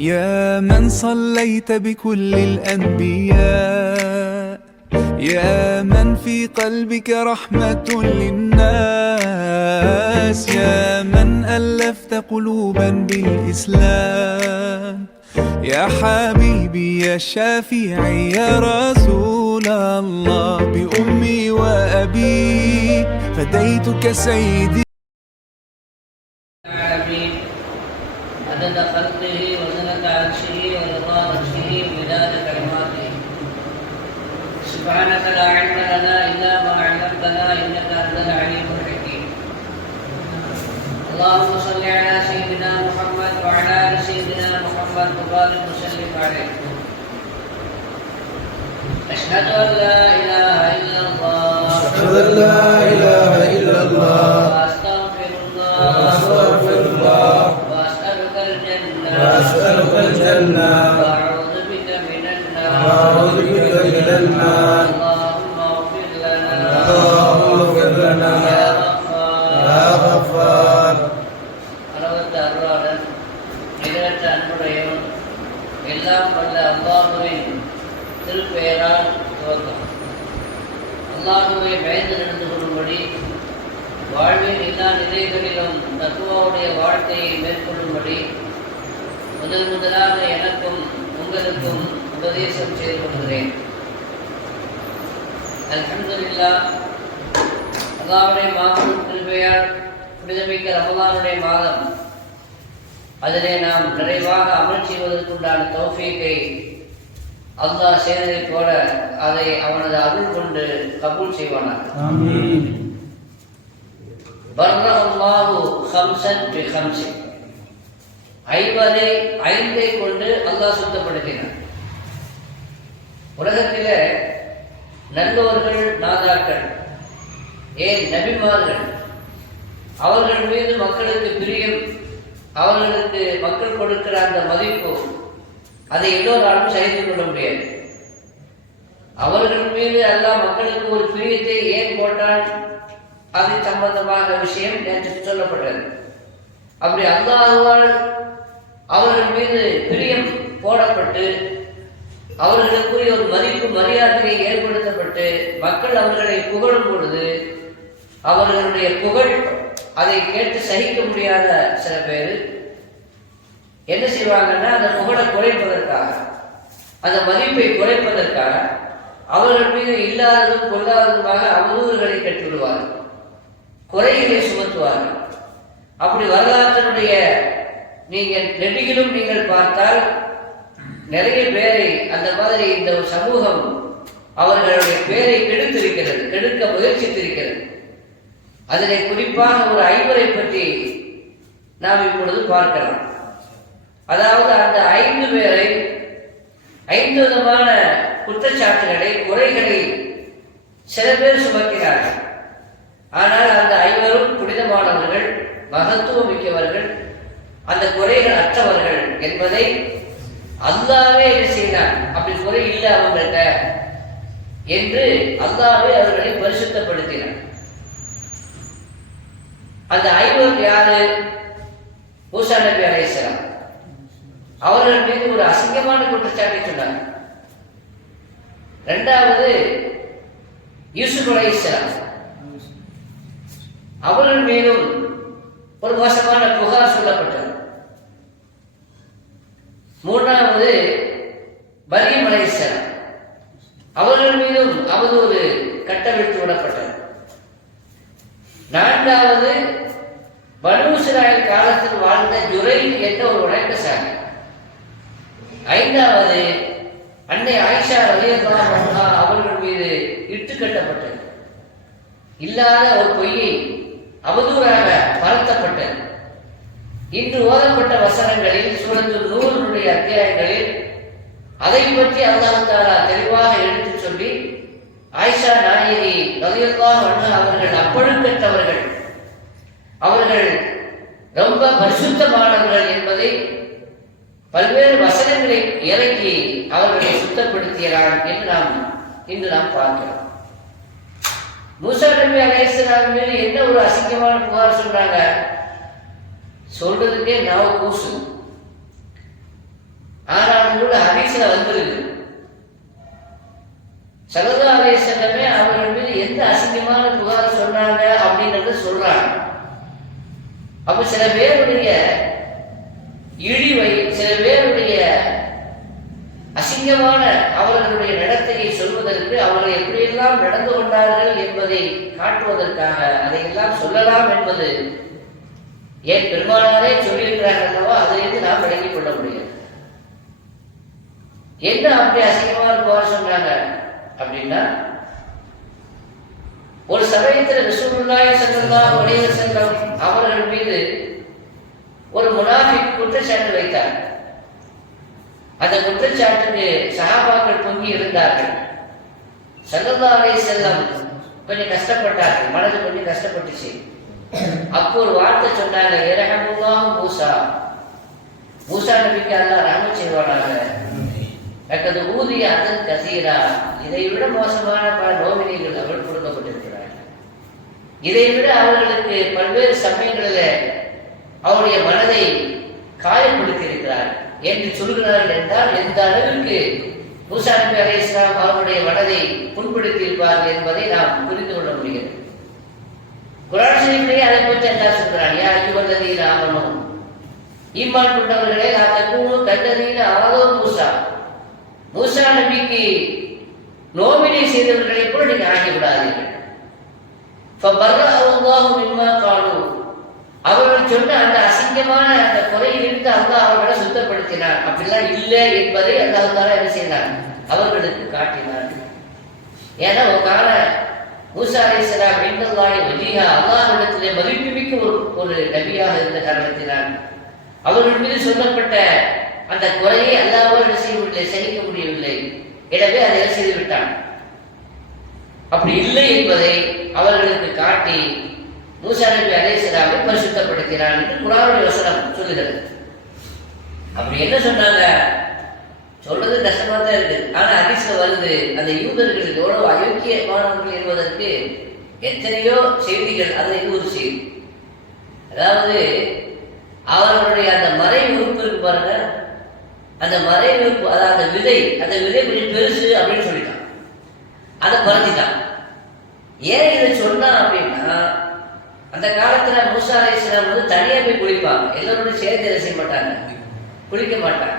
يا من صليت بكل الأنبياء، يا من في قلبك رحمة للناس، يا من ألفت قلوبا بالإسلام، يا حبيبي يا شافعي يا رسول الله، بأمي وأبي فديتك سيدي. عدد خلقه وزنة عرشه ورضا عرشه ومداد كلماته. سبحانك لا علم لنا إلا ما علمتنا إنك أنت العليم الحكيم. اللهم صل على سيدنا محمد وعلى آل سيدنا محمد وبارك وسلم عليه. أشهد أن لا إله إلا الله، أشهد أن لا إله إلا الله، وأستغفر الله وأستغفر الله، وأسألك الجنة وأسألك الجنة، وأعوذ بك من النار. وأعوذ بك من النار. اللهم اغفر لنا اللهم اغفر لنا يا غفار. يا غفار. அளவற்ற அருளாளன், நிகரற்ற அன்புடையவன், எல்லாம் வல்ல அல்லாஹுவின் திருப்பெயரால் துவக்கம். அல்லாஹுவை பயந்து நடந்து கொள்ளும்படி, வாழ்வின் எல்லா நிலைகளிலும் தக்குவாவுடைய வாழ்க்கையை மேற்கொள்ளும்படி முதலாக எனக்கும் உங்களுக்கும் உபதேசம் செய்து கொள்கிறேன். அல்ஹம்துலில்லாஹ், அல்லாஹ்வுடைய மாபெரும் கிருபையால் புனிதமிக்க ரமலானுடைய மாதம், அதிலே நாம் நிறைவாக அமல் செய்வதற்குண்டான தௌஃபீக்கை அல்லாஹ் செய்ததைப் போல அதை அவனது அருள் கொண்டு கபூல் செய்வானாக. ஆமீன். பர்ரஹல்லாஹு ஹம்ஸன் பிஹம்ஸின், ஐந்தை கொண்டு அல்லாஹ் சுத்தப்படுத்தினார். உலகத்திலே நல்லோர்கள், நாதாக்கள், ஏன் நபிமார்கள், அவர்கள் மீது மக்களுக்கு பிரியம், அவர்களுக்கு மக்கள் கொடுக்கிற அந்த மதிப்பு, அதை எல்லோராலும் சகித்துக் கொள்ள முடியாது. அவர்கள் மீது அல்லாஹ் மக்களுக்கு ஒரு பிரியத்தை ஏன் போட்டான், அது சம்பந்தமான விஷயம் நேற்று சொல்லப்பட்டது. அப்படி அல்லாஹ்வால் அவர்கள் மீது பிரியம் போடப்பட்டு அவர்களுக்குரிய ஒரு மதிப்பு மரியாதையை ஏற்படுத்தப்பட்டு மக்கள் அவர்களை புகழும் பொழுது அவர்களுடைய புகழ் அதை கேட்டு சகிக்க முடியாத சில பேர் என்ன செய்வாங்கன்னா, அந்த புகழை குறைப்பதற்காக, அந்த மதிப்பை குறைப்பதற்காக அவர்கள் மீது இல்லாததும் கொள்ளாததுமாக அவதூறுகளை கட்டிவிடுவார்கள், குறைகளை சுமத்துவார்கள். அப்படி வரலாற்றினுடைய நீங்கள் நெடுகிலும் நீங்கள் பார்த்தால் நிறைய பேரை அந்த மாதிரி இந்த சமூகம் அவர்களுடைய பேரை கெடுத்திருக்கிறது, கெடுக்க முயற்சித்திருக்கிறது. அதிலே குறிப்பாக ஒரு 5 பற்றி நாம் இப்பொழுது பார்க்கலாம். அதாவது அந்த 5 பேரை 5 விதமான குற்றச்சாட்டுகளை, குறைகளை சில பேர் சுமக்கிறார்கள். ஆனால் அந்த 5 புனிதமானவர்கள், மகத்துவம் மிக்கவர்கள், அந்த குறைகள் அற்றவர்கள் என்பதை அல்லாஹ்வே என்ன செய்தார், அப்படி குறை இல்லை அவங்கள்ட்ட என்று அல்லாஹ்வே அவர்களை பரிசுத்தப்படுத்தினார். அந்த 5 யாரு? மூசா நபி அலைஹிஸ்ஸலாம், அவர்கள் மீது ஒரு அசிங்கமான குற்றச்சாட்டை சொன்னார். 2வது யூசுப் அலைஹிஸ்ஸலாம், அவர்கள் மீதும் ஒரு மோசமான புகார் சொல்லப்பட்டது. 3வது மரியம் அலைஹிஸ்ஸலாம், அவர்கள் மீதும் அவதூறு கட்டவிழ்த்து விடப்பட்டது. 4வது பனூ இஸ்ராயேல் காலத்தில் வாழ்ந்த ஜுரைல் என்ற ஒரு வணக்கசாலி. 5வது அன்னை ஆயிஷா ரலியல்லாஹு அன்ஹா அவர்கள் மீது இட்டு கட்டப்பட்டது. இல்லாத ஒரு பொய்யை அவதூறாக பரத்தப்பட்டது. இன்று ஓதப்பட்ட வசனங்களில் சூரத்துல் நூருடைய அத்தியாயங்களில் அதை பற்றி அல்லாஹ் தஆலா தெளிவாக எடுத்துச் சொல்லி, ஆயிஷா நாயகி ரலியல்லாஹு அன்ஹா அவர்கள் அப்பழுக்கற்றவர்கள், அவர்கள் ரொம்ப பரிசுத்தமானவர்கள் என்பதை பல்வேறு வசனங்களை இறக்கி அவர்களை சுத்தப்படுத்தியறான் என்று இன்று நாம் பார்க்கிறோம். மூசா நபி அலைஹிஸ்ஸலாம் மேல் என்ன ஒரு அசிங்கமான புகார் சொன்னாங்க, சொல்றதுக்கே நாவ கூசு. ஆனாலும் கூட ஹதீஸ்ல வந்திருக்கு ஸல்லல்லாஹு அலைஹி வஸல்லம் அவர்கள் மீது எந்த அசிங்கமான புகார் சொன்னாங்க அப்படின்றத சொல்றாங்க. அப்ப சில பேருடைய இழிவை, சில பேருடைய அசிங்கமான அவர்களுடைய நடத்தையை சொல்வதற்கு அவர்கள் எப்படியெல்லாம் நடந்து கொண்டார்கள் என்பதை காட்டுவதற்காக அதையெல்லாம் சொல்லலாம் என்பது ஏன் பெருமானாரே சொல்லியிருக்கிறார்கள் அல்லவா, அதிலிருந்து நாம் விளங்கிக் கொள்ள முடியாது. என்ன அப்படி அசிங்கமான புகார் சொன்னாங்க அப்படின்னா, ஒரு சமயத்தில் ரசூலுல்லாஹி ஸல்லல்லாஹு அலைஹி வஸல்லம் அவர்கள் மீது ஒரு முனாஃபிக் குற்றச்சாட்டு வைத்தார். அந்த குற்றச்சாட்டுக்கு சஹாபாக்கள் பொங்கி இருந்தார்கள். ஸல்லல்லாஹு அலைஹி வஸல்லம் கொஞ்சம் கஷ்டப்பட்டார்கள், மனது கொஞ்சம் கஷ்டப்பட்டுச்சு. அப்போ ஒரு வார்த்தை சொன்னாங்க, இரஹமுல்லாஹு மூசா, மூசா நபிக்கு அல்லாஹ் ரஹ்மத் செய்வானாக. லக்கது ஊதிய அதன் கசீரா, இதை விட மோசமான பல நோவினைகள் அவர்கள் கொடுக்கப்பட்டிருக்கிறார்கள். இதை விட அவர்களுக்கு பல்வேறு சமயங்களில் அவருடைய மனதை காயப்படுத்தி இருக்கிறார் என்று சொல்கிறார்கள். என்றால் எந்த அளவிற்கு மூசா நபி அலைஹிஸ்ஸலாம் அவருடைய மனதை புண்படுத்தி இருப்பார்கள் என்பதை நாம் புரிந்து கொள்ள முடிகிறது. குர்ஆன் ஷரீஃபிலே அதை பற்றி அல்லாஹ் சொல்கிறான், யா அய்யுஹல்லதீன ஆமனூ, ஈமான் கொண்டவர்களே, லா தகூனு கல்லதீன ஆதோ மூசா, மூசா நபிக்கு நோவினை செய்தவர்களை போல நீங்க ஆகிவிடாதீர்கள். ஃபபர்ரஅஹு அல்லாஹு மிம்மா காலூ, அவர்கள் சொன்ன அந்த அசிங்கமான அந்த குறையிலிருந்து அல்லாஹ் அவர்களை சுத்தப்படுத்தினார். அப்படிலாம் இல்லை என்பதை அல்லாஹ் தஆலா என்ன செய்தார், அவர்களுக்கு காட்டினார். ஏன்னா ஒரு கால மூசா அலைஹிஸ்ஸலாம் இன்தல்லாஹி வஜீஹா, அல்லாஹ்விடத்திலே மதிப்புமிக்க ஒரு நபியாக இருந்த காரணத்தினால் அவர்கள் மீது சொல்லப்பட்ட அந்த குறையை அல்லாஹ்வால் செய்யவில்லை, சகிக்க முடியவில்லை. எனவே அதை செய்து விட்டான். அப்படி இல்லை என்பதை அவர்களுக்கு காட்டி மூசா நபி அலைஹிஸ்ஸலாமை பரிசுத்தப்படுத்தினான் என்று குர்ஆனுடைய வசனம் சொல்லுகிறது. அப்படி என்ன சொன்னாங்க, சொல்றது கஷ்டமா தான் இருக்கு. ஆனா ஹதீஸ்ல வருது, அந்த யூதர்கள் எவ்வளவு அயோக்கியமானவர்கள் என்பதற்கு எத்தனையோ செய்திகள். அதுல இது ஒரு செய்தி. அதாவது அவர்களுடைய அந்த மறை உறுப்பு இருக்கு பாருங்க, அந்த மறை உறுப்பு, அதாவது அந்த விதை கொஞ்சம் பெருசு அப்படின்னு சொல்லிட்டான், அதை பறந்துட்டான். ஏன் இதை சொன்னா அப்படின்னா, அந்த காலத்துல மூசா அலைஹிஸ்ஸலாம் வந்து தனியா போய் குளிப்பாங்க, எல்லாரோட சேர்ந்து என்ன செய்ய மாட்டாங்க, குளிக்க மாட்டாங்க.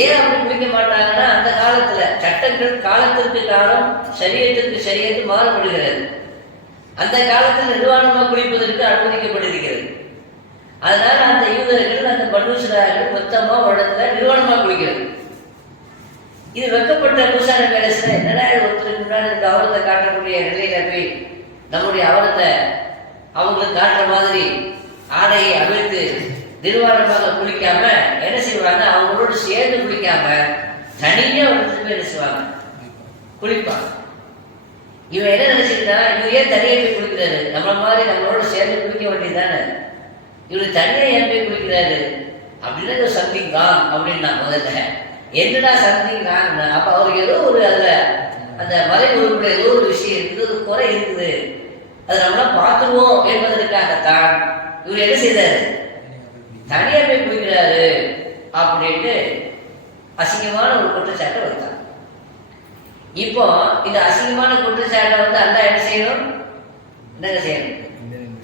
ஏன் அப்படி குளிக்க மாட்டாங்கன்னா, அந்த காலத்துல சட்டங்கள் காலத்திற்கு காலம், ஷரியத்துக்கு ஷரியத்து மாறுபடுகிறது. அந்த காலத்தில் நிர்வாணமாக குளிப்பதற்கு அனுமதிக்கப்படுகிறது. அதனால அந்த யூதர்கள், அந்த பனு இஸ்ராயீல் மொத்தமா ஒரு இடத்துல நிர்வாணமாக குளிக்கிறது. இது வெக்கப்பட்ட மூசா நபி அலைஹிஸ்ஸலாம் என்னடா ஒருத்தருக்கு முன்னாடி இந்த அவரத்தை காட்டக்கூடிய நிலையில போய் நம்முடைய அவரத்தை அவங்களுக்கு காட்டுற மாதிரி ஆடையை அவிழ்த்து நிர்வாணமாக குளிக்காம என்ன செய்வாங்க, அவங்களோட சேர்ந்து குளிக்காம தனியா ஒரு என்ன செய்வாங்க, குளிப்பாங்க. இவன் என்ன நினைச்சிருந்தா, இவன் ஏன் தனியா போய் குளிக்கிறாரு, நம்ம மாதிரி நம்மளோட சேர்ந்து குளிக்க வேண்டியதுதானே, இவரு தனியா ஏன் போய் குளிக்கிறாரு அப்படின்னு சம்திங் ராங் அப்படின்னா முதல்ல என்னடா சம்திங் ராங். அப்ப அவருக்கு ஏதோ ஒரு அதுல அந்த மலை உறுப்புடைய ஏதோ ஒரு விஷயம் இருக்குது, ஒரு குறை இருக்குது, அதை நம்மளாம் பார்த்துருவோம் என்பதற்காகத்தான் இவர் என்ன செய்தாரு, தனியா போய் குளிக்கிறாரு அப்படின்ட்டு அசிங்கமான ஒரு குற்றச்சாட்டை வைத்தார். இப்போ இந்த அசிங்கமான குற்றச்சாட்டை வந்து அல்லாஹ் என்ன செய்யணும், என்னங்க செய்யணும்,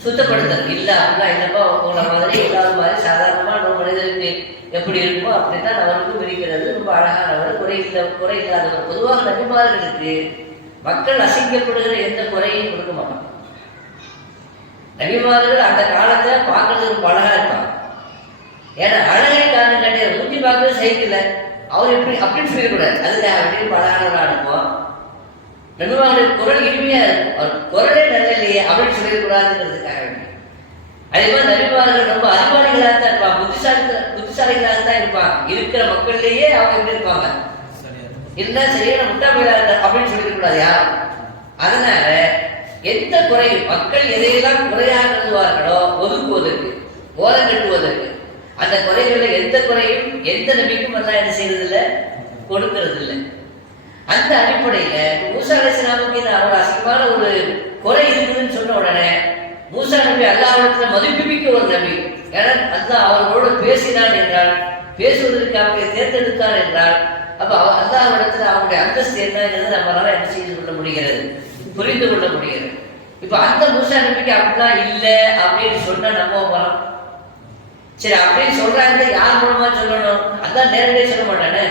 சுத்தப்படுத்தணும். இல்ல அப்படின்னா என்னப்பா உங்களை மாதிரி எல்லாரும் மாதிரி சாதாரணமா நம்ம மனிதருக்கு எப்படி இருக்குமோ அப்படித்தான் அவருக்கும் இருக்கிறது, ரொம்ப அழகானவர், குறை இல்லாதவர். பொதுவாக நபிமார்களுக்கு மக்கள் அசிங்கப்படுகிற எந்த குறையும் கொடுக்க மாட்டாங்க. நபிமார்கள் அந்த காலத்துல பார்க்கறதுக்கு ரொம்ப அழகா இருப்பாங்க. ஏன்னா அழகை காரணம் கிடையாது, மூஞ்சி பார்க்கறது சைக்கிள் அவர் எப்படி அப்படின்னு சொல்லக்கூடாது, அதுக்காக அப்படின்னு அழகானவராக அனுப்புவோம். நபிமார்களுக்கு குரல் இனிமையா இருக்கும், அவர் குரலே நல்ல இல்லையே அப்படின்னு சொல்லக்கூடாதுங்கிறதுக்காக. அதே மாதிரி நபிமார்கள் ரொம்ப அறிவாளிகளாக தான் இருப்பாங்க, புத்திசாலிகளாக தான் இருப்பாங்க. இருக்கிற மக்கள்லேயே அவங்க எப்படி இருப்பாங்க, இருந்தா சரியான முட்டாமையாக அப்படின்னு சொல்லிடக்கூடாது யாரும். அதனால எந்த குறையும் மக்கள் எதையெல்லாம் குறையாக கருதுவார்களோ ஒதுக்குவதற்கு, ஓரம் கட்டுவதற்கு, அந்த குறைகளை எந்த குறையும் எந்த நபிக்கும் எல்லாம் என்ன செய்யறதில்லை, கொடுக்கறது இல்லை. அந்த அடிப்படையில மூசா அலைஹிஸ்ஸலாமுக்கு அவர் அசிங்கமான ஒரு குறை இருக்குதுன்னு சொன்ன உடனே மூசா நபி அல்லாஹ்விடத்துல மதிப்புமிக்க ஒரு நபி, ஏன்னா அல்லாஹ் அவர்களோடு பேசினான் என்றால், பேசுவதற்கு அவங்களை தேர்ந்தெடுத்தான் என்றால், அப்ப அல்லாஹ்விடத்தில் அவங்களுடைய அந்தஸ்து என்னங்கிறது நம்மளால என்ன செய்து கொள்ள முடிகிறது, புரிந்து கொள்ள முடிகிறது. இப்ப அந்த மூசா நபிக்கு அப்படிலாம் இல்லை அப்படின்னு சொன்னா நம்ப போறோம். சரி, அப்படின்னு சொல்றாங்க, யார் மூலமா சொல்லணும்? அதான் நேரடியாக சொல்ல மாட்டானே,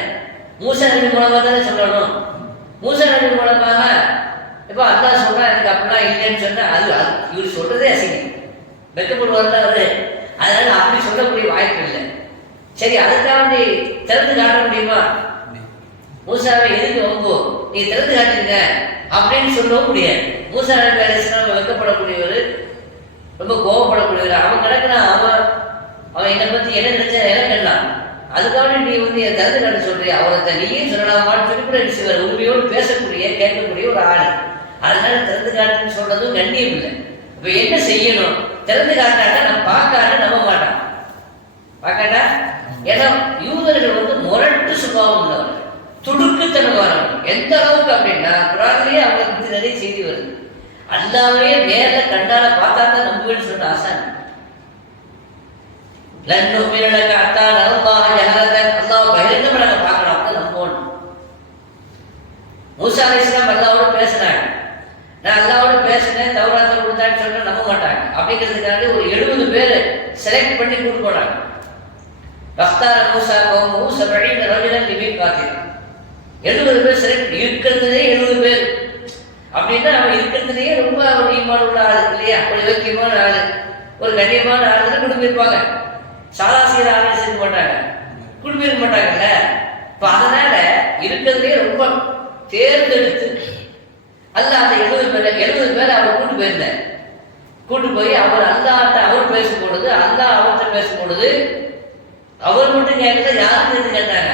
மூசா நபி மூலமா தானே சொல்லணும். மூசா நபி மூலமாக இப்ப அல்லாஹ் சொல்றா எனக்கு அப்படிலாம் இல்லைன்னு சொன்னா அது இவர் சொல்றதே அசிங்கம், வெக்கப்படுவார்ல அவரு. அதனால அப்படி சொல்லக்கூடிய வாய்ப்பு இல்லை. சரி, அதுக்காண்டி திறந்து காட்ட முடியுமா? மூசாவை எதுக்கு வம்பு, நீ திறந்து காட்டுங்க அப்படின்னு சொல்லவும் முடியாது. மூசா நபி அலைஹிஸ்ஸலாம் வெக்கப்படக்கூடியவர், ரொம்ப கோபப்படக்கூடியவர். அவன் கிடக்குறான், அவன் என்னை பத்தி என்ன நினைச்சா இறங்கலாம், அதுக்காக நீ வந்து என் திறந்து காட்ட சொல்றிய, அவரை நீயே சொல்லலாமான்னு சொல்லி கூட சிவர் உண்மையோடு பேசக்கூடிய கேட்கக்கூடிய ஒரு ஆள். அதனால திறந்து காட்டுன்னு சொல்றதும் கண்ணியம் இல்லை. இப்ப என்ன செய்யணும்? திறந்து காட்டாட்டா நம்ம பார்க்காட்ட நம்ப மாட்டான், பார்க்காட்டா. ஏன்னா யூதர்கள் வந்து முரட்டு சுபாவம் உள்ளவர்கள், துடுக்குத்தனமானவர்கள். எந்த அளவுக்கு அப்படின்னா குரானிலேயே அவங்களை பற்றி நிறைய செய்தி வருது. அல்லாவே நேர்ல கண்டால பார்த்தா தான் நம்புவேன்னு சொல்ற ஆசான். மூசா அலைஹிஸ்ஸலாம் அல்லாஹ்வோட பேசினாங்க. நான் அல்லாஹ்வோட பேசினேன், தௌராத்தை கொடுத்தான்னு சொன்னா நம்ப மாட்டாங்க. அப்படிங்கிறதுக்காக ஒரு 70 பேர் செலக்ட் பண்ணி கூட்டு போனாங்க. வக்தார மூசா கௌமுஹு 70 ரஜுலன் லிமீகாத்தினா, 70 பேர் செலக்ட், இருக்கிறதுலே 70 பேர் அப்படின்னா அவன் இருக்கிறதுலேயே ரொம்ப ஒரு ஈமான் உள்ள ஆளு இல்லையா, ஒரு இலக்கியமான ஆளு, ஒரு கண்ணியமான ஆளுன்னு கொண்டு போயிருப்பாங்க. சாதாசீர ஆளு செய்ய மாட்டாங்க, கொண்டு போயிருக்க மாட்டாங்கல்ல. இப்ப அதனால இருக்கிறதுலேயே ரொம்ப தேர்ந்தெடுத்து அல்ல அந்த 70 பேர் அவர் கூட்டு போயிருந்தார். கூட்டு போய் அவர் அல்லாஹ்ட்ட அவர் பேசும் பொழுது, அல்லாஹ் அவர்கிட்ட பேசும் பொழுது அவர் மட்டும் கேட்கல, யாரும் இருந்து கேட்டாங்க,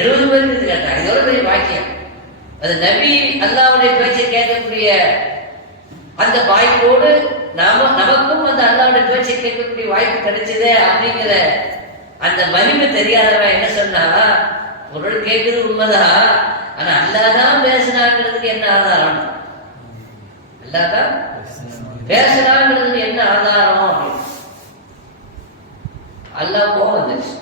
70 பேர் இருந்து கேட்டாங்க. இதோட பெரிய வாக்கியம் அது. நபி அல்லாஹ்வுடைய பேச்சை கேட்கக்கூடிய அந்த வாய்ப்போடு நமக்கும் அந்த அல்லாஹ்வுடைய பேச்சை கேட்கக்கூடிய வாய்ப்பு கிடைச்சதே அப்படிங்கிற அந்த மகிமை தெரியாதவன் என்ன சொன்னா, பொருள் கேட்குது உண்மைதான், ஆனா அல்லாதான் பேசினாங்கிறதுக்கு என்ன ஆதாரம்? அல்லாதான் பேசினாங்கிறதுக்கு என்ன ஆதாரம் அப்படின்னு அல்லாஹ் கோபம் வந்துருச்சு.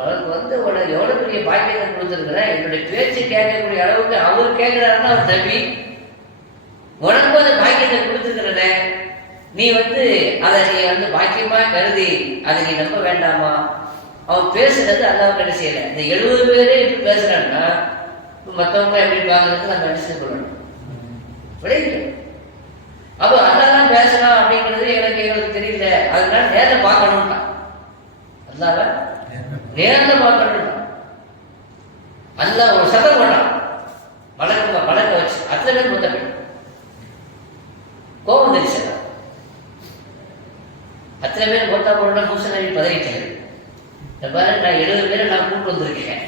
உனக்கு வந்து உனக்கு எவ்வளவு பெரிய பாக்கியத்தை கொடுத்துருக்குறேன், என்னுடைய பேச்சு கேட்கக்கூடிய அளவுக்கு அவர் கேட்கிறாருன்னா அவர் நபி, உனக்கு அந்த பாக்கியத்தை கொடுத்துருக்கிறனே, நீ வந்து அதை நீ வந்து பாக்கியமா கருதி அதை நீ நம்ப வேண்டாமா? அவன் பேசுறது அல்லாஹ் கிடைச்சல. இந்த 70 பேரே எப்படி பேசுறான்னா மற்றவங்க எப்படி பார்க்கறது நம்ம நினைச்சு கொள்ளணும், விளையில. அப்போ அல்லாதான் பேசலாம் அப்படிங்கிறது எங்களுக்கு தெரியல, அதனால நேர்ல பார்க்கணும்டா, அல்லாஹ் நேர்ல பார்க்கணும். அல்லாஹ் ஒரு சத்தம் போட்டான், வழக்க வச்சு அத்தனை பேர் முத்த போய் கோபம் தெரிச்சதா, அத்தனை பேர் மூத்தா போனா மூச நபி பதவிட்டாரு. பாரு, நான் 70 பேரை நான் கூப்பிட்டு வந்திருக்கேன்,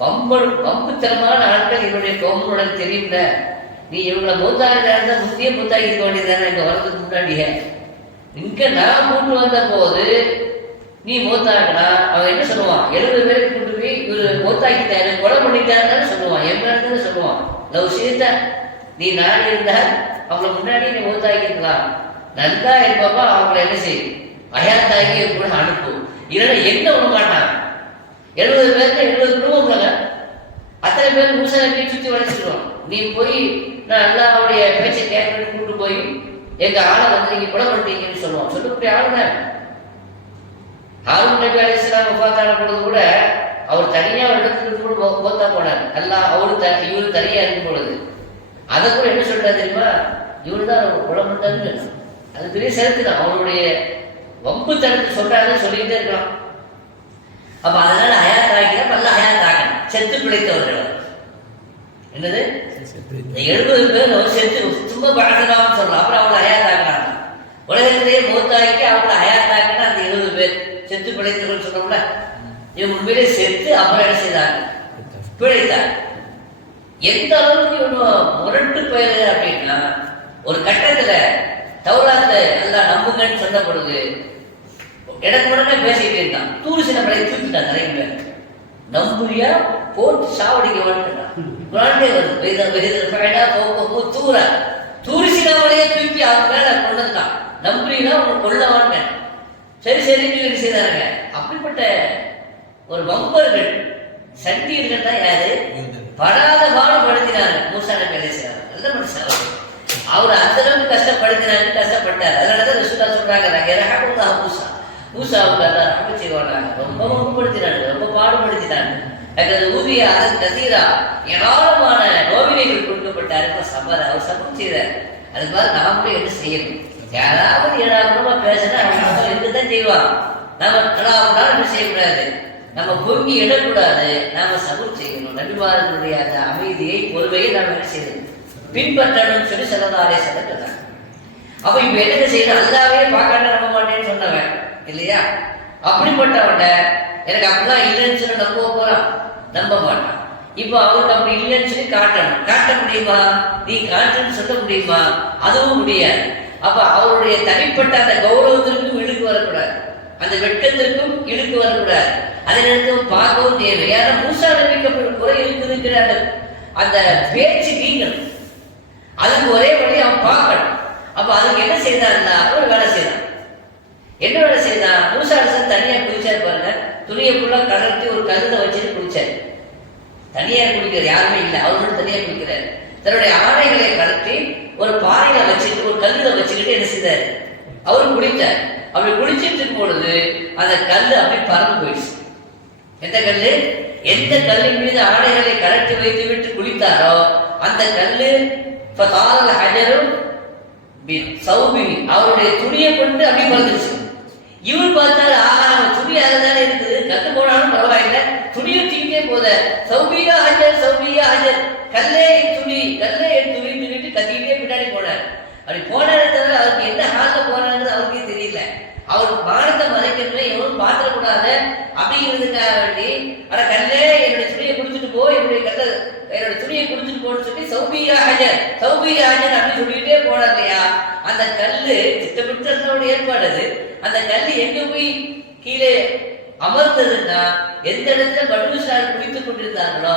வம்புத்தனமான ஆட்கள் என்னுடைய கோமனுடன் தெரியும்ல, நீ இவங்களை மூத்தாக இருந்தா முந்தைய மூத்தாகி இருக்க வேண்டியதானே இங்க வரதுக்கு முன்னாடியே. இங்க நான் கூப்பிட்டு வந்த போது நீ மூத்தாகனா அவன் என்ன சொல்லுவான்? 70 பேருக்கு கூட்டு போய் இவரு மூத்தாக்கிட்டாரு, கொலை பண்ணிட்டாருன்னு சொல்லுவான், எம்மான்னு சொல்லுவான். லவ் சீதா, நீ நாடு இருந்தா அவங்களை முன்னாடி நீ மூத்தாக்கி இருக்கலாம், நல்லா இருப்பாப்பா, அவங்களை என்ன செய்யும் அயாத்தாக்கி கூட அனுப்பு, இல்லைன்னா என்ன ஒண்ணு மாட்டான். 70 பேருக்கு 70 குடும்பம்லங்க, அத்தனை பேர் மூசா நபியை சுற்றி வளைச்சிருக்கோம். நீ போய் நான் அல்லாஹ்வுடைய பேச்சை கேட்கணும்னு கூட்டு போய் எங்க ஆளை வந்து நீங்க கொலை பண்ணிட்டீங்கன்னு சொல்லுவோம். சொல்லக்கூடிய ஆளுங்க ஹாரூன் நபி அலைஹிஸ்ஸலாம் வஃபாத்தான பொழுது கூட அவர் தனியா ஒரு இடத்துக்கு கூட மூத்தா போனார். அல்லாஹ் இவரு தனியா இருக்கும் பொழுது அதை கூட என்ன சொல்றாரு தெரியுமா? இவரு தான் கொலை பண்ணாருன்னு. அது பெரிய சேர்த்து தான், அவருடைய வம்பு தடுத்து சொல்றாருன்னு சொல்லிக்கிட்டே இருக்கலாம். அப்ப அதனால ஹயாத்தாக்கிற நல்ல ஹயாத்தாக்கணும், செத்து பிழைத்தவர்கள். என்னது 70 பேர் செத்து சும்மா பழகலாம்னு சொல்லலாம். அப்புறம் அவங்களை ஹயாத்தாக்குறாங்க. உலகத்திலேயே மூத்தாக்கி அவங்களை ஹயாத்தாக்குன்னா அந்த 70 பேர் செத்து பிழைத்தவர்கள் சொன்னோம்ல, இவங்க உண்மையிலே செத்து அப்புறம் என்ன செய்தாங்க? பிழைத்தாங்க. எந்த அளவுக்கு இவனும் முரட்டு பயிர் அப்படின்னா, ஒரு கட்டத்துல தௌராத்தை எல்லாம் நம்புங்கன்னு சொன்ன பொழுது எனக்கு உடனே பேசிட்டு இருக்கான், தூரிசின மலை தூக்கிட்டான் தலைங்க, நம்புறியா போட்டு சாவடிக்க வேண்டாம். தூரிசின மலையை தூக்கி அவங்க மேல கொண்டுட்டான். நம்புறீங்கன்னா உங்க கொல்லவாங்க. சரி சொல்லி செய்தாங்க. அப்படிப்பட்ட ஒரு வம்பர்கள் சண்டியர்கள் தான் யாரு? படாத பாடுபடுத்தினாங்க மூசா நபி அலைஹிஸ்ஸலாம். நல்ல மனுஷன் அவர் அந்த அளவுக்கு கஷ்டப்படுத்தினாங்க, கஷ்டப்பட்டார். அதனாலதான் ரசூலுல்லாஹ் சொல்றாங்க, மூசாவுக்கு அல்லாஹ் ரஹ்மத் செய்வானாங்க. ரொம்ப வம்புபடுத்தினாங்க, ரொம்ப பாடுபடுத்தினாங்க. ஊதிய அதன் கதீரா ஏராளமான நோவினைகள் கொடுக்கப்பட்டாரு. சபர் அவர் சபம் செய்தார். அது மாதிரி நாமளும் என்ன செய்யணும்? யாராவது ஏழாவது பேசுனா அவங்க இருக்குதான் செய்வாங்க. நம்ம ஏழாவது என்ன செய்யக்கூடாது, நம்ம பொங்கி இடக்கூடாது, நாம சபூர் செய்யணும். நபிமார்களுடைய அந்த அமைதியை பொறுமையை நாம் என்ன செய்யணும், பின்பற்றணும்னு சொல்லி ஸல்லல்லாஹு அலைஹி வஸல்லம் சொன்னாங்க. அப்ப இப்ப என்ன செய்யணும்? அல்லாவே பார்க்காட்ட நம்ப மாட்டேன்னு சொன்னவன் இல்லையா, அப்படிப்பட்டவன் எனக்கு அப்படிலாம் இல்லைன்னு சொல்லி நம்ப போறான், நம்ப மாட்டான். இப்போ அவருக்கு அப்படி இல்லைன்னு சொல்லி காட்டணும். காட்ட முடியுமா? நீ காட்டுன்னு சொல்ல முடியுமா? அதுவும் முடியாது. அப்ப அவருடைய தனிப்பட்ட அந்த கௌரவத்திற்கும் இழுக்கு வரக்கூடாது, அந்த வெட்கத்திற்கும் இழுக்கு வரக்கூடாது. அதே நேரத்தில் பார்க்கவும் தேவை. ஏன்னா மூசா நபிக்கு அப்படி குறை இருக்குதுங்கிற அந்த பேச்சு நீங்கணும். அதுக்கு ஒரே வழி அவன் பார்க்கணும். அப்ப அதுக்கு என்ன செய்தான்னா ஒரு வேலை செய்தான். என்ன வேலை செய்தான்? மூசா அரசன் தனியா குளிச்சாரு பாருங்க. துணியை ஃபுல்லா கலர்த்தி ஒரு கருதை வச்சுட்டு குளிச்சாரு. தனியா குளிக்கிறார், யாருமே இல்லை, அவர் மட்டும் தனியா குளிக்கிறாரு. தன்னுடைய ஆடைகளை கலர்த்தி ஒரு பாறையில வச்சுட்டு ஒரு கல்லுல வச்சுக்கிட்டு என்ன செய்தாரு, அவரு குளித்தார். அப்படி குளிச்சிட்டு இருக்கும் பொழுது அந்த கல்லு அப்படி பறந்து போயிடுச்சு. எந்த கல்லு? எந்த கல்லின் மீது ஆடைகளை கலட்டி வைத்து விட்டு குளித்தாரோ அந்த கல்லு அவருடைய துணியை கொண்டு அப்படி பறந்துருச்சு. இவர் பார்த்தாரு, ஆஹா துணி அதுதானே இருக்குது, கத்து போனாலும் பரவாயில்லை, துணியை தூக்கிட்டே போத சௌபியா ஹஜர் சௌபியா ஹஜர், கல்லே துணி கல்லே துணி துணிட்டு கத்திக்கிட்டே பின்னாடி போனார். அப்படி போன இடத்துல அவருக்கு என்ன ஹால போனாருன்னு அவருக்கே தெரியல. அவர் மானத்தை மறைக்கணுமே, எவரும் பாத்திரக்கூடாது அப்படிங்கிறதுக்காக வேண்டி, ஆனா கல்லே என்னுடைய துணியை கொடுத்துட்டு போ, என்னோட துணியை கொடுத்துட்டு போன்னு சொல்லி சௌபியா ஹஜர் அப்படின்னு சொல்லிட்டே போனார் இல்லையா. அந்த கல்லு திட்டமிட்டோட ஏற்பாடு. அந்த கல்லு எங்க போய் கீழே அமர்ந்ததுன்னா, எந்த இடத்துல பனு இஸ்ராயீல் குளித்துக் கொண்டிருந்தாங்களோ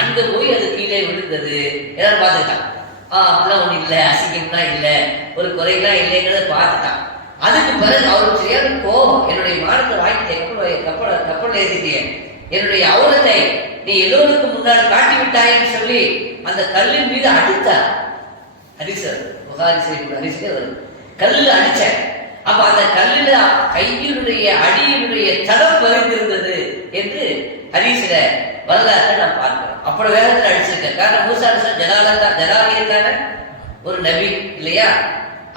அங்க போய் அது கீழே விழுந்தது. எல்லாரும் பார்த்துட்டான். அப்படிலாம் ஒண்ணு இல்லை, அசிங்கம்லாம் இல்லை, ஒரு குறைலாம் இல்லைங்கிறத பார்த்துட்டான். அதுக்கு பிறகு அவருக்கு சரியான கோபம். என்னுடைய மானத்தை வாங்கிட்டேன், கப்பல் ஏற்றிட்டேன், என்னுடைய அவலத்தை நீ எல்லோருக்கும் முன்னால் காட்டி விட்டாயின்னு சொல்லி அந்த கல்லின் மீது அடித்தார். ஹதீஸ் புகாரி செய்யக்கூடிய ஹதீஸ்ல வரும், கல்லில் அடிச்சார். அப்ப அந்த கல்லில் கையினுடைய அடியினுடைய தடம் பதிந்திருந்தது என்று ஹதீஸ்ல வரலாற்றை நாம் பார்க்கிறோம். அப்படி வேகத்தில் அடிச்சிருக்க காரணம் மூசா அரசன் ஜலாலியத்தான ஒரு நபி இல்லையா.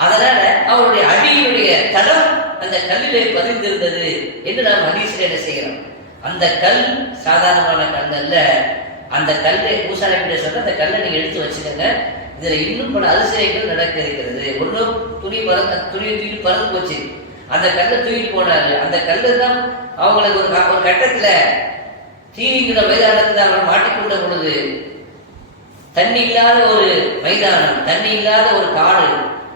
அதனால அவருடைய அடியினுடைய தடம் அந்த கல்லிலே பதிந்திருந்தது என்று நாம் ஹதீஸ்ல என்ன செய்கிறோம். அந்த கல் சாதாரணமான கல் அல்ல. அந்த கல்லை மூசா நபி சொல்ற அந்த கல்லை நீங்க எடுத்து வச்சுக்கோங்க, இதுல இன்னும் பல அதிசயங்கள் நடக்க இருக்கிறது. ஒன்றும் துணியை தூக்கி பறந்து போச்சு, அந்த கல்லை தூக்கிட்டு போனாரு. அந்த கல்லு தான் அவங்களுக்கு ஒரு கட்டத்துல தீவிங்கிற மைதானத்துல அவங்க மாட்டிக்கொண்ட பொழுது, தண்ணி இல்லாத ஒரு மைதானம், தண்ணி இல்லாத ஒரு காடு.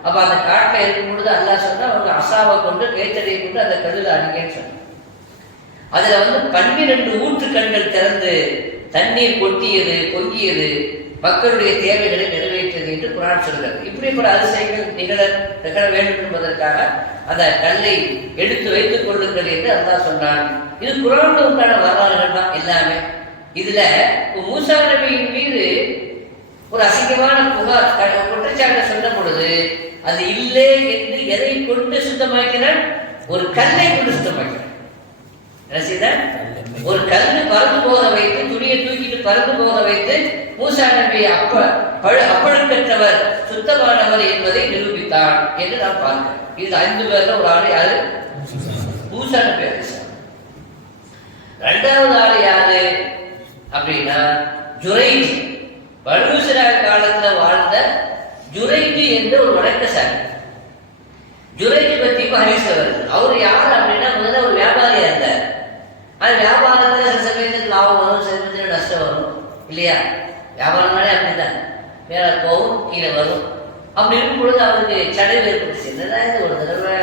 அப்ப அந்த காட்டில் இருக்கும் பொழுது அல்லாஹ் சொன்னா அவங்க அசாவை கொண்டு கைத்தடியை கொண்டு அந்த கல்லுல அடிங்கன்னு சொன்னாங்க. அதுல 12 ஊற்றுக்கண்கள் திறந்து தண்ணீர் கொட்டியது, பொங்கியது, மக்களுடைய தேவைகளை நிறைவேற்றியது என்று குர்ஆன் சொல்கிறது. இப்படிப்பட்ட அதிசயங்கள் நிகழ வேண்டும் என்பதற்காக அந்த கல்லை எடுத்து வைத்துக் கொள்ளுங்கள் என்று அல்லாஹ் சொன்னான். இது குர்ஆன்ல உண்டான வரலாறுகள் தான் எல்லாமே. இதுல மூசா நபியின் மீது ஒரு அசிங்கமான புகார் குற்றச்சாட்டை சொன்ன பொழுது அது இல்லை என்று எதை கொண்டு சுத்தமாக்கினான்? ஒரு கல்லை கொண்டு சுத்தமாக்கினான். என்ன செய்தான்? ஒரு கல்லு பறந்து போக வைத்து, துணியை தூக்கிட்டு பறந்து போக வைத்து மூசா நபி அப்பழுக்கற்றவர் சுத்தமானவர் என்பதை நிரூபித்தான் என்று நாம் பார்க்கிறோம். இது 5 பேர்ல ஒரு ஆளு யாரு? மூசா நபி அலைஹிஸ்ஸலாம். 2வது ஆளு யாரு அப்படின்னா ஜுரைஜ். பனு இஸ்ராயீல் காலத்துல வாழ்ந்த ஜுரைஜ் என்ற ஒரு வடக்கசாமி. ஜுரைஜ் பத்தி ஹதீஸ்ல வருது. அவர் யார் அப்படின்னா முதல்ல ஒரு வியாபாரியா இருந்தார். அது வியாபாரத்துல சில சமயத்துக்கு லாபம் வரும், சில சமயத்துல நஷ்டம் வரும் இல்லையா. வியாபாரம்னாலே அப்படிதான், மேல போகும் கீழே வரும். அப்படி இருக்கும் பொழுது அவருக்கு சடைவு ஏற்பட்டுச்சு. என்னதான் ஒரு தடவை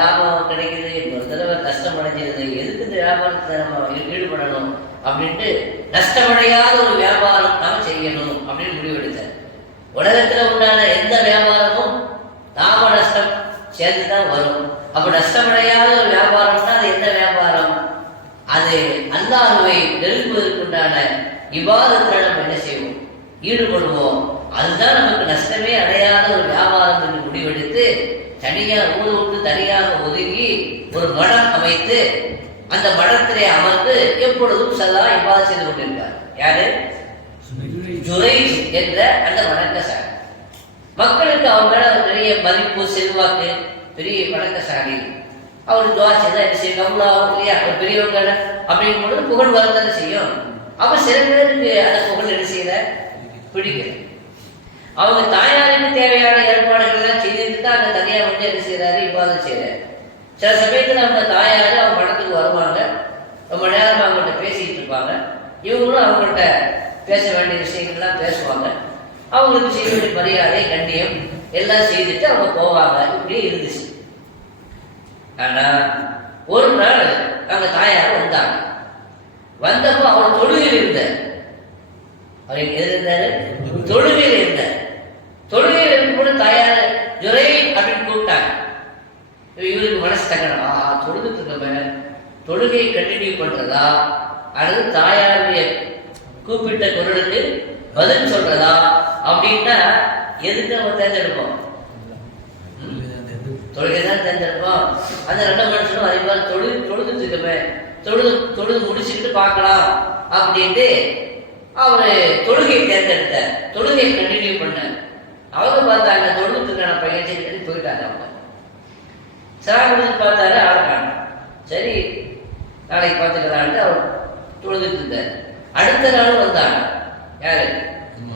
லாபம் கிடைக்குது, ஒரு தடவை நஷ்டம் அடைஞ்சிருது, எதுக்கு இந்த வியாபாரத்தை நம்ம ஈடுபடணும் அப்படின்ட்டு நஷ்டமடையாத ஒரு வியாபாரம் நாம செய்யணும் அப்படின்னு முடிவெடுத்தார். உலகத்துல உண்டான எந்த வியாபாரமும் லாப நஷ்டம் சேர்ந்துதான் வரும். அப்ப நஷ்டமடையாத ஒரு வியாபாரம்னா அது எந்த வியாபாரம்? அது அல்லாஹ்வை நெருங்குவதற்குண்டான இபாதத்துல நம்ம என்ன செய்வோம்? ஈடுபடுவோம். அதுதான் நமக்கு நஷ்டமே அடையாத ஒரு வியாபாரம் என்று முடிவெடுத்து தனியாக ஊர் விட்டு தனியாக ஒதுங்கி ஒரு மடம் அமைத்து அந்த மடத்திலே அமர்ந்து எப்பொழுதும் சதா இபாதத் செய்து கொண்டிருக்கார். யாரு? ஜுரைஜ் என்ற அந்த வணக்கசாலி. மக்களுக்கு அவங்க பெரிய மதிப்பு, செல்வாக்கு, பெரிய வணக்கசாலி. அவர் துவா செய்தா என்ன செய்யும்? கவுலாவும் இல்லையா? அவர் பெரியவங்க அப்படிங்கும் பொழுது புகழ் வரதானே செய்யும். அப்ப சில பேருக்கு அந்த புகழ் என்ன செய்யல, பிடிக்கல. அவங்க தாயாருக்கு தேவையான ஏற்பாடுகள் எல்லாம் செய்துட்டு தான் அங்க தனியாக வந்து என்ன செய்யறாரு? இபாதத் செய்யறாரு. சில சமயத்துல அவங்க தாயாரு அவங்க படத்துக்கு வருவாங்க, ரொம்ப நேரம் அவங்கள்ட்ட பேசிட்டு இருப்பாங்க. இவங்களும் அவங்கள்ட்ட பேச வேண்டிய விஷயங்கள்லாம் பேசுவாங்க. அவங்களுக்கு செய்ய வேண்டிய மரியாதை, கண்ணியம் எல்லாம் செய்துட்டு அவங்க போவாங்க. இப்படியே இருந்துச்சு. ஆனா ஒரு நாள் அவங்க தாயார் வந்தாங்க. வந்தப்போ அவர் தொழுகையில் இருந்தார். அவர் எதில் இருந்தாரு? தொழுகையில் இருந்தார். தொழுகையில் இருக்கும்போது தாயார் ஜுரை அப்படின்னு கூப்பிட்டாங்க. இவருக்கு மனசு தங்கணும், தொழுதுட்டு இருக்கமே, தொழுகையை கண்டினியூ பண்றதா அல்லது தாயாருடைய கூப்பிட்ட குரலுக்கு பதில் சொல்றதா அப்படின்னா எதுக்கு நம்ம தேர்ந்தெடுப்போம்? தொழுகை தான் தேர்ந்தெடுப்போம். அந்த ரெண்டு மனுஷனும் அதே மாதிரி தொழுதுட்டு இருக்கமே, தொழுது முடிச்சுட்டு பார்க்கலாம் அப்படின்ட்டு அவரு தொழுகையை தேர்ந்தெடுத்தார். தொழுகையை கண்டினியூ பண்ணார். அவங்க பார்த்தாங்க தொழுதுக்கான பயிற்சி போயிட்டாங்க. அவங்க சிராகுடிச்சு பார்த்தாரு, ஆளுக்கான சரி நாளைக்கு பார்த்துக்கலான்ட்டு அவர் தொழுதுட்டு இருந்தார். அடுத்த நாளும் வந்தாங்க. யாரு?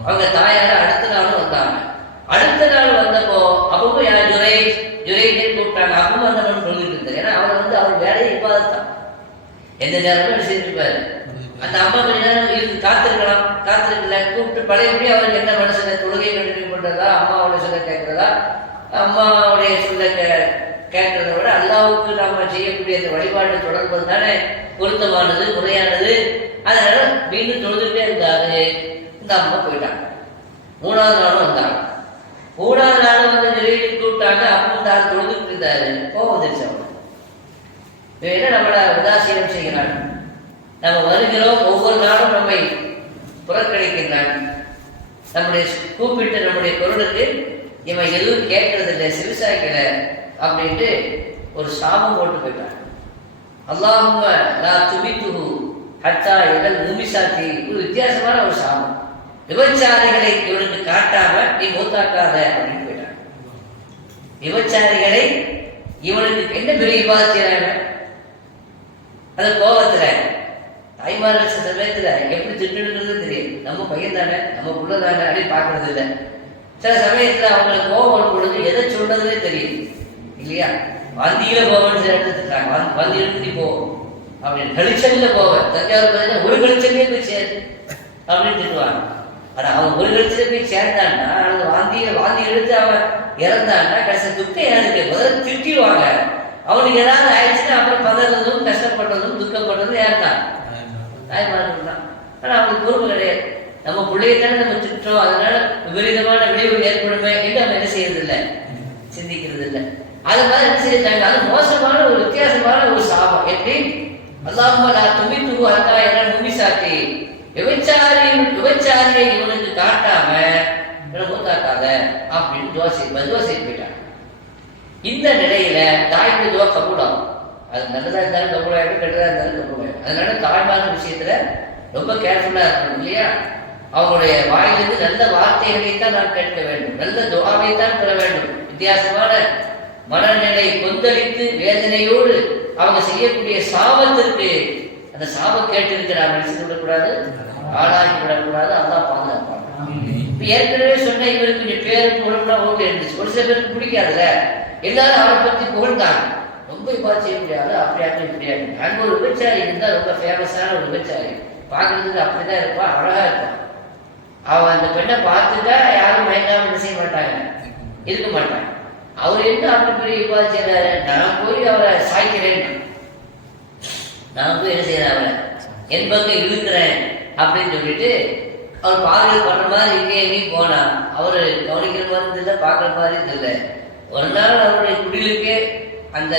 அவங்க தாயார அடுத்த நாளும் வந்தாங்க. அடுத்த நாள் வந்தப்போ அப்பவும் யார்? ஜுரைன்னு கூப்பிட்டாங்க. அப்பவும் அந்த நாள் தொழுதுட்டு இருந்தார். ஏன்னா அவர் வேலையை இப்பாதான் எந்த நேரமும் செஞ்சுருப்பாரு. அந்த அம்மா கொஞ்ச நேரம் இருந்து காத்திருக்கலாம், காத்திருக்கல, கூப்பிட்டு பழையபடி அவருக்கு என்ன மனசுல தொழுகை கண்டினியூ பண்றதா, அம்மாவோட சொல்ல கேட்கறதா, அம்மாவுடைய சொல்ல கேட்கறத விட அல்லாவுக்கு நாம செய்யக்கூடிய அந்த வழிபாடு தொடர்பது தானே பொருத்தமானது, முறையானது. அதனால மீண்டும் தொழுதுட்டே இருந்தாரு. இந்த அம்மா போயிட்டாங்க. மூணாவது நாளும் வந்தாங்க. மூணாவது நாள் வந்து நிறைய கூப்பிட்டாங்க. அப்போ இந்த ஆள் தொழுதுட்டு இருந்தாரு. கோவம் வந்துருச்சு அவங்க. என்ன நம்மள உதாசீனம் செய்கிறாங்க, நம்ம வருகிறோம், ஒவ்வொரு நாளும் நம்மை புறக்கணிக்கின்றாங்க, நம்முடைய கூப்பிட்டு நம்முடைய குரலுக்கு இவன் எதுவும் கேட்கறது இல்லை, சிறுசாய்க்கல அப்படின்ட்டு ஒரு சாபம் போட்டு போயிட்டாங்க. அல்லாஹும்ம லா துமித்துஹு ஹத்தா யதல் முமிசாத்தி. ஒரு வித்தியாசமான ஒரு சாபம். விபச்சாரிகளை இவனுக்கு காட்டாம நீ மூத்தாக்காத அப்படின்னு போயிட்டாங்க. விபச்சாரிகளை இவனுக்கு என்ன பெரிய இபாதத் செய்றாங்க? அந்த கோபத்துல தாய்மார்கள் சில சமயத்துல எப்படி திட்டுறது தெரியும். நம்ம பையன் தானே, நம்ம புள்ள தானே அப்படின்னு பாக்குறது இல்லை. சில சமயத்துல அவங்களுக்கு கோபம் வரும் பொழுது எதை சொல்றதுன்னே தெரியும் இல்லையா? வந்தியில போவன்னு சில எடுத்துட்டாங்க. வந்தி எடுத்து போ அப்படின்னு, கழிச்சல்ல போவ தஞ்சாவூர் ஒரு கழிச்சல்லே போய் சேரு அப்படின்னு திட்டுவாங்க. ஆனா அவன் ஒரு கழிச்சல போய் சேர்ந்தான்னா, வாந்தி எடுத்து அவன் இறந்தான்னா கடைசி துக்கம் யாருக்கு? முதல்ல திட்டிடுவாங்க. அவனுக்கு ஏதாவது ஆயிடுச்சுன்னா அப்புறம் பதறதும் கஷ்டப்படுறதும் துக்கப்படுறதும் யாருதான்? தாய்மார்கள் தான். ஆனா அவங்களுக்கு பொறுப்பு கிடையாது. நம்ம பிள்ளையத்தானே நம்ம திட்டோம், அதனால விபரீதமான விளைவு ஏற்படுமே என்று நம்ம என்ன செய்யறது இல்லை, சிந்திக்கிறது இல்லை. அது மாதிரி என்ன செய்யறாங்க? அது மோசமான ஒரு வித்தியாசமான ஒரு சாபம். எப்படி? அல்லாஹும்ம லா துமித்துஹு ஹத்தா யதல் முமிசாத்தி. விபச்சாரியை இவனுக்கு காட்டாம மூத்தாக்காத அப்படின்னு துவா செய்து போயிட்டாங்க. இந்த நிலையில தாய்க்கு துவா கபூலாகும். அது நல்லதா இருந்தாலும் கபூலாயிடும், கெட்டதா இருந்தாலும் கபூலாயிடும். அதனால தாய்மார்கள் விஷயத்துல ரொம்ப கேர்ஃபுல்லா இருக்கணும் இல்லையா? அவங்களுடைய வாயிலிருந்து நல்ல வார்த்தைகளைத்தான் நாம் கேட்க வேண்டும், நல்ல துஆவைத்தான் பெற வேண்டும். வித்தியாசமான மனநிலை கொந்தளித்து வேதனையோடு அவங்க செய்யக்கூடிய சாபத்திற்கு அந்த சாபம் கேட்டிருக்கு நாம் நினைச்சு விடக்கூடாது, ஆளாக்கி விடக்கூடாது. அல்லாஹ் பாதுகாப்பாங்க. இப்ப ஏற்கனவே சொன்ன இவருக்கு கொஞ்சம் பேருக்கு புகழ்னா ஓகே இருந்துச்சு. ஒரு சில பேருக்கு பிடிக்காதுல்ல, எல்லாரும் அவரை பத்தி புகழ்ந்தாங்க. ரொம்ப இவ்வாறு செய்ய முடியாது, அப்படியாட்டு இப்படியாட்டு. அங்க ஒரு விபச்சாரி இருந்தா ரொம்ப ஃபேமஸான ஒரு விபச்சாரி, பார்க்கறதுக்கு அப்படிதான் இருப்பான், அழகா இருப்பான். அவன் அந்த பெண்ணை பார்த்துட்டா யாரும் மயக்காம என்ன செய்ய மாட்டாங்க, இருக்க மாட்டாங்க. அவர் என்ன அப்படி பெரிய இவ்வாறு செய்யறாரு? நான் போய் அவரை சாய்க்கிறேன், நான் போய் என்ன செய்யறேன், அவரை என் பக்கம் இழுக்கிறேன் அப்படின்னு சொல்லிட்டு அவர் பார்வை பண்ற மாதிரி இங்கே எங்கேயும் போனா அவரு கவனிக்கிற மாதிரி இல்லை, பார்க்குற மாதிரி இல்லை. ஒரு நாள் அவருடைய குடிலுக்கே அந்த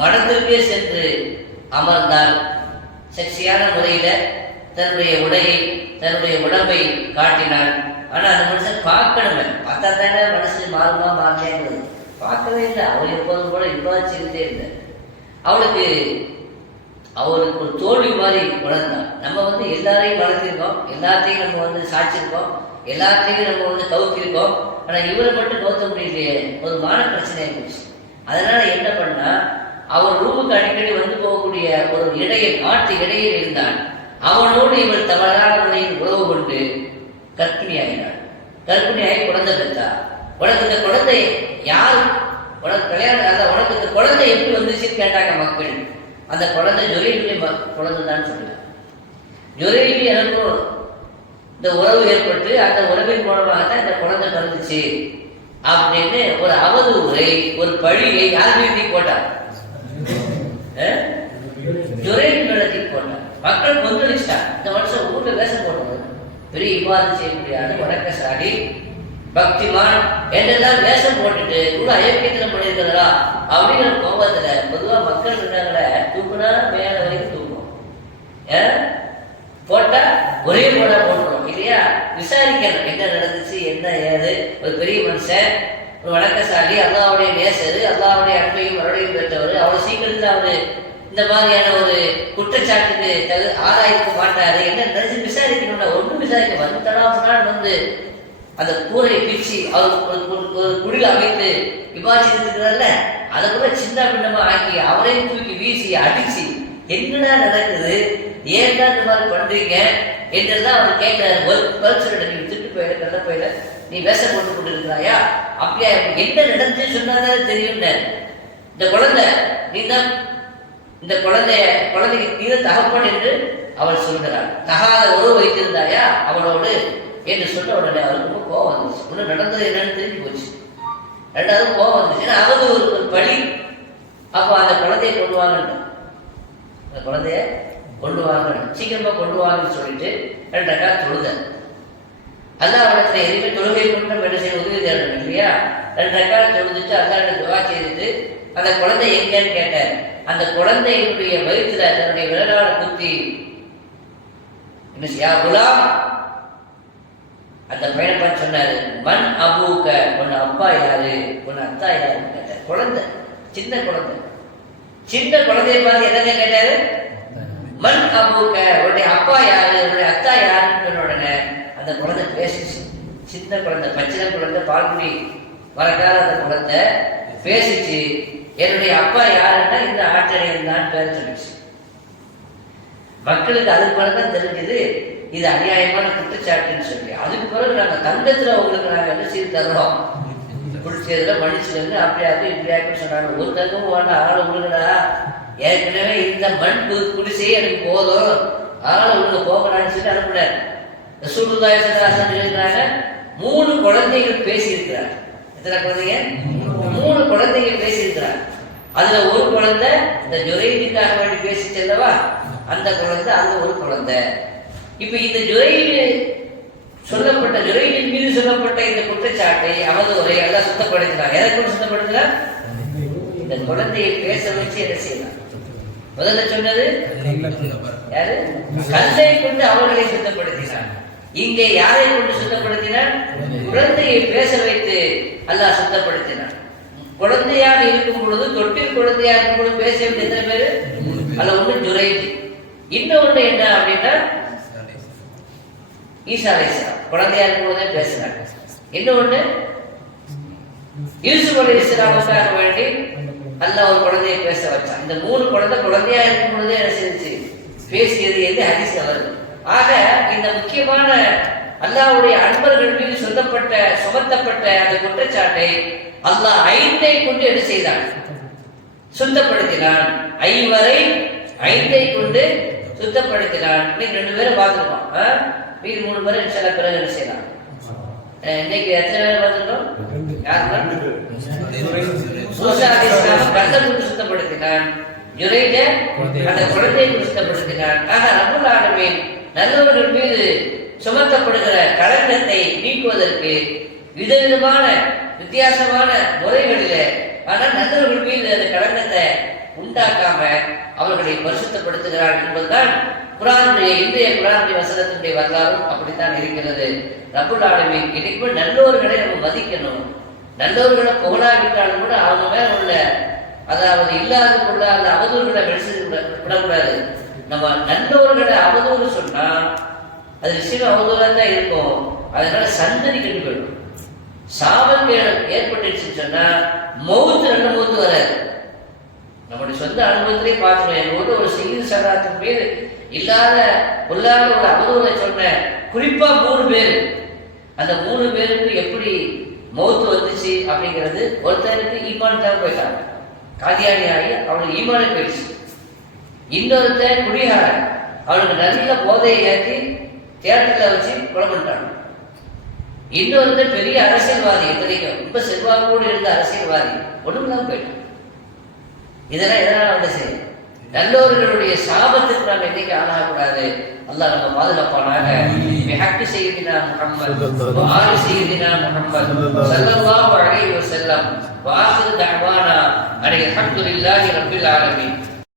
மடத்திற்கே சென்று அமர்ந்தால் செக்ஸியான முறையில தன்னுடைய உடையை தன்னுடைய உடம்பை காட்டினான். ஆனா அந்த மனுஷன் பார்க்கணுமே, பார்த்தா தானே மனசு மாறுமா மாறலையாங்கிறது. பார்க்கவே இல்லை. அவள் எப்போதும் கூட விவாதிச்சுக்கிட்டே இல்லை. அவளுக்கு ஒரு தோல்வி மாதிரி வளர்ந்தான். நம்ம எல்லாரையும் வளர்த்திருக்கோம், எல்லாத்தையும் நம்ம சாட்சிருக்கோம், எல்லாத்தையும் நம்ம கவுத்திருக்கோம். ஆனா இவரை மட்டும் கவுத்த முடியலையே, ஒரு மான பிரச்சனை ஆயிடுச்சு. அதனால என்ன பண்ணா, அவன் ரூமுக்கு அடிக்கடி போகக்கூடிய ஒரு மாட்டு இடையில் இருந்தான். அவனோடு இவள் தவறான முறையில் உறவு கொண்டு கர்ப்பிணியாகினாள். கர்ப்பிணியாகி குழந்தை பெற்றா. உனக்கு இந்த குழந்தை யார், உனக்கு கல்யாணம், உனக்கு இந்த குழந்தை எப்படி வந்துச்சுன்னு கேட்டாங்க மக்கள். அந்த குழந்தை ஜொரேபி குழந்தை தான் சொல்லுங்க. ஜொரேபி எனக்கும் இந்த உறவு ஏற்பட்டு அந்த உறவின் மூலமாக தான் இந்த குழந்தை பிறந்துச்சு அப்படின்னு ஒரு அவதூறை, ஒரு பழியை யார் மீது போட்டார்? ஜொரேபி மேலத்துக்கு போட்டார். மக்கள் கொந்தளிச்சிட்டாங்க. இந்த வருஷம் ஊர்ல வேஷம் போடுறது பெரிய விவாதம் செய்யக்கூடியாத வணக்கசாலி பக்திமான் என்றெல்லாம் வேஷம் போட்டுட்டு கூட அயோக்கியத்தில் பண்ணியிருக்கிறதா அப்படிங்கிற கோபத்துல பொதுவா மக்கள் இருந்தாங்கள தூக்குனா மேல வரைக்கும் தூக்கும், போட்டா ஒரே போல போட்டுரும் இல்லையா? விசாரிக்கணும் என்ன நடந்துச்சு என்ன ஏது. ஒரு பெரிய மனுஷன், ஒரு வணக்கசாலி, அல்லாவுடைய நேசரு, அல்லாவுடைய அன்பையும் மறுபடியும் பெற்றவர். அவ்வளவு சீக்கிரத்தில் அவரு இந்த மாதிரியான ஒரு குற்றச்சாட்டுக்கு ஆராய்க்க மாட்டாரு. என்ன நினைச்சு விசாரிக்கணும்னா ஒன்றும் விசாரிக்க வந்துட்டா அந்த கூரை பிச்சு அவர் ஒரு குடில் அமைத்து விவாதிச்சிருக்கிறார்ல, அதை கூட சின்ன பின்னமா ஆக்கி அவரையும் தூக்கி வீசி அடிச்சு என்னடா நடக்குது, ஏன்டா இந்த மாதிரி பண்றீங்க என்றெல்லாம் அவர் கேட்கிறாரு. நீ திட்டு போயிட கல்ல போயிட, நீ வேஷம் போட்டு கொண்டு இருக்கிறாயா, அப்படியா என்ன நடந்துச்சு சொன்னாதான் தெரியும். இந்த குழந்தை நீ தான், இந்த குழந்தைக்கு நீத தகப்பன் என்று அவள் சொல்கிறாள். தகாத உறவு வைத்திருந்தாயா அவளோடு என்று சொன்ன உடனே அவருக்கு ரொம்ப கோவம் வந்துச்சு. ஒன்னும் நடந்தது என்னன்னு தெரிஞ்சு போச்சு. ரெண்டாவது கோவம் வந்துச்சு. ஏன்னா அவங்க ஒரு பழி. அப்போ அந்த குழந்தைய கொண்டு வாங்கன்னு, அந்த குழந்தைய கொண்டு வாங்கன்னு, சீக்கிரமா கொண்டு வாங்கன்னு சொல்லிட்டு 2 ரக்கா தொழுத. அல்லாஹ்விடத்துல எதுவுமே தொழுகை கொண்டு நம்ம என்ன செய்ய உதவி தேடணும் இல்லையா? 2 ரக்கா தொழுதுட்டு அல்லாஹ்விட துவா செய்துட்டு அந்த குழந்தை எங்கன்னு கேட்டார். அந்த குழந்தையினுடைய வயிற்றுல தன்னுடைய விரலால குத்தி என்ன செய்யா குலாம், அந்த பையனை சொன்னாரு, மண் அபூக்க, உன் அப்பா யாரு, உன் அத்தா யாருன்னு கேட்டார். குழந்தை, சின்ன குழந்தை, சின்ன குழந்தைய பார்த்து என்னங்க கேட்டாரு? மண் அபூக்க, உன்னுடைய அப்பா யாரு, உன்னுடைய அத்தா யாருன்னு சொன்ன உடனே அந்த குழந்தை பேசிச்சு. சின்ன குழந்தை, பச்சின குழந்தை, பால்குடி வரக்கால அந்த குழந்தை பேசிச்சு. என்னுடைய அப்பா யாருன்னா இந்த ஆச்சரியம் தான் பேர் சொல்லிச்சு. மக்களுக்கு அது தான் தெரிஞ்சது இது அநியாயமான குற்றச்சாட்டுன்னு சொல்லி. அதுக்கு பிறகு நாங்க தங்கத்துல உங்களுக்கு நாங்க என்ன செய்து தர்றோம், குடிச்சதுல மன்னிச்சுங்க அப்படியாக்கு இப்படியாக்குன்னு சொன்னாங்க. ஒரு தங்கமும் வேண்டாம், ஆளை விடுங்கடா, ஏற்கனவே இந்த மண் குடிசையே எனக்கு போதும், ஆளை விடுங்க போகலான்னு சொல்லி அனுப்பினார். ரசூலுல்லாஹி ஸல்லல்லாஹு அலைஹி வஸல்லம் இருக்கிறாங்க. 3 குழந்தைகள் பேசியிருக்கிறார். எத்தனை குழந்தைங்க? 3 குழந்தைகள் பேசியிருக்கிறார். அதுல ஒரு குழந்தை இந்த ஜுரைஜுக்காக வேண்டி பேசி செல்லவா, அந்த குழந்தை அது ஒரு குழந்தை. இப்ப இந்த ஜுரைஜின் மீது சொல்லப்பட்ட இந்த குற்றச்சாட்டை அவதூறை எல்லாம் சுத்தப்படுத்தினார். எதற்கு சுத்தப்படுத்தினார்? இந்த குழந்தையை பேச வச்சு என்ன செய்யலாம்? முதல்ல சொன்னது யாரு? கல்லை கொண்டு அவர்களை சுத்தப்படுத்தினார். இங்கே யாரை கொண்டு சுத்தப்படுத்தினார்? குழந்தையை பேச வைத்து அல்லாஹ் சுத்தப்படுத்தினார். குழந்தையாக இருக்கும் பொழுது, தொட்டில் குழந்தையாக இருக்கும் பொழுது பேச வேண்டிய எத்தனை பேரு? அல்ல ஒண்ணு ஜுரைஜ், இன்னொன்று என்ன அப்படின்னா ஈசா அலைஹிஸ்ஸலாம் குழந்தையா இருக்கும் போதே பேசினாங்க. இன்னொன்று யூசுப் அலைஹிஸ்ஸலாமுக்காக வேண்டி அல்லாஹ் ஒரு குழந்தையை பேச வச்சான். இந்த 3 குழந்தை குழந்தையா இருக்கும் பொழுதே என்ன செஞ்சு பேசியது என்று ஹதீஸ்ல வருது. ஆக இந்த முக்கியமான அல்லாஹ்வுடைய அன்பர்கள் மீது சொல்லப்பட்ட சுமத்தப்பட்ட அந்த குற்றச்சாட்டை அல்லாஹ் 5ஐ கொண்டு என்ன செய்தான்? சுத்தப்படுத்தினான். 5 வரை 5ஐ கொண்டு சுத்தப்படுத்தினான். இன்னைக்கு 2 பேரை பார்த்துருக்கோம். மீது 3 பேரை இன்ஷால்லா பிறகு என்ன செய்யலாம். இன்னைக்கு எத்தனை பேரை பார்த்துருக்கோம்? மூசா அலைஹிஸ்ஸலாம் கல்லை கொண்டு சுத்தப்படுத்தினான். ஜுரைஜ அந்த குழந்தையை சுத்தப்படுத்தினான். ஆக ரப்புல் ஆலமீன் நல்லவர்கள் மீது சுமத்தப்படுகிற களங்கத்தை நீக்குவதற்கு விதவிதமான வித்தியாசமான முறைகளிலே, ஆனால் நல்லவர்கள் மீது அந்த களங்கத்தை உண்டாக்காம அவர்களை பரிசுத்தப்படுத்துகிறார் என்பதுதான் குர்ஆனுடைய இன்றைய குர்ஆனுடைய வசனத்தினுடைய வரலாறும் அப்படித்தான் இருக்கிறது. ரப்புல் ஆலமீன் இன்னைக்கு நல்லோர்களை நம்ம மதிக்கணும். நல்லோர்களை புகழாவிட்டாலும் கூட அவங்க மேல உள்ள அதாவது இல்லாத கொள்ளாத அவதூறுகளை விடக்கூடாது. நம்ம நல்லோர்களை அவதூறு சொன்னா அது நிச்சயம் அவதூறா தான் இருக்கும். அதனால சந்ததி கண்டு போயிடும். சாபக்கேடு ஏற்பட்டுச்சுன்னு சொன்னா ரெண்டு மௌத்து வராது. நம்முடைய சொந்த அனுபவத்திலே பார்க்கணும். எங்க ஊர்ல ஒரு செய்தி சராத்தின் பேர் இல்லாத கொள்ளாத ஒரு அவதூறை சொன்ன குறிப்பா 3 பேர். அந்த 3 பேருக்கு எப்படி மௌத்து வந்துச்சு அப்படிங்கிறது, ஒருத்தருக்கு ஈமான் தான் போயிட்டாங்க, காதியானி ஆகி அவனுக்கு ஈமானே போயிடுச்சு. இன்னொருத்தன் குடிகாரன், அவனுக்கு நல்ல போதையை ஏற்றி தியேட்டர்ல வச்சு கொலை பண்ணிட்டாங்க. இன்னொருத்தன் பெரிய அரசியல்வாதி, எத்தனைக்கும் ரொம்ப செல்வாக்கோடு இருந்த அரசியல்வாதி, ஒண்ணுமில்லாம போயிட்டான். இதெல்லாம் எதனால வந்து செய்யும்? நல்லவர்களுடைய சாபத்துக்கு நாம் என்னைக்கு ஆளாகக்கூடாது. அல்லாஹ் நம்ம பாதுகாப்பானாக. பிஹக்கி சய்யிதினா முஹம்மத் வ ஆலி சய்யிதினா முஹம்மத் ஸல்லல்லாஹு அலைஹி வஸல்லம். வ ஆகிரு தஅவானா அனில் ஹம்துலில்லாஹி ரப்பில் ஆலமீன்.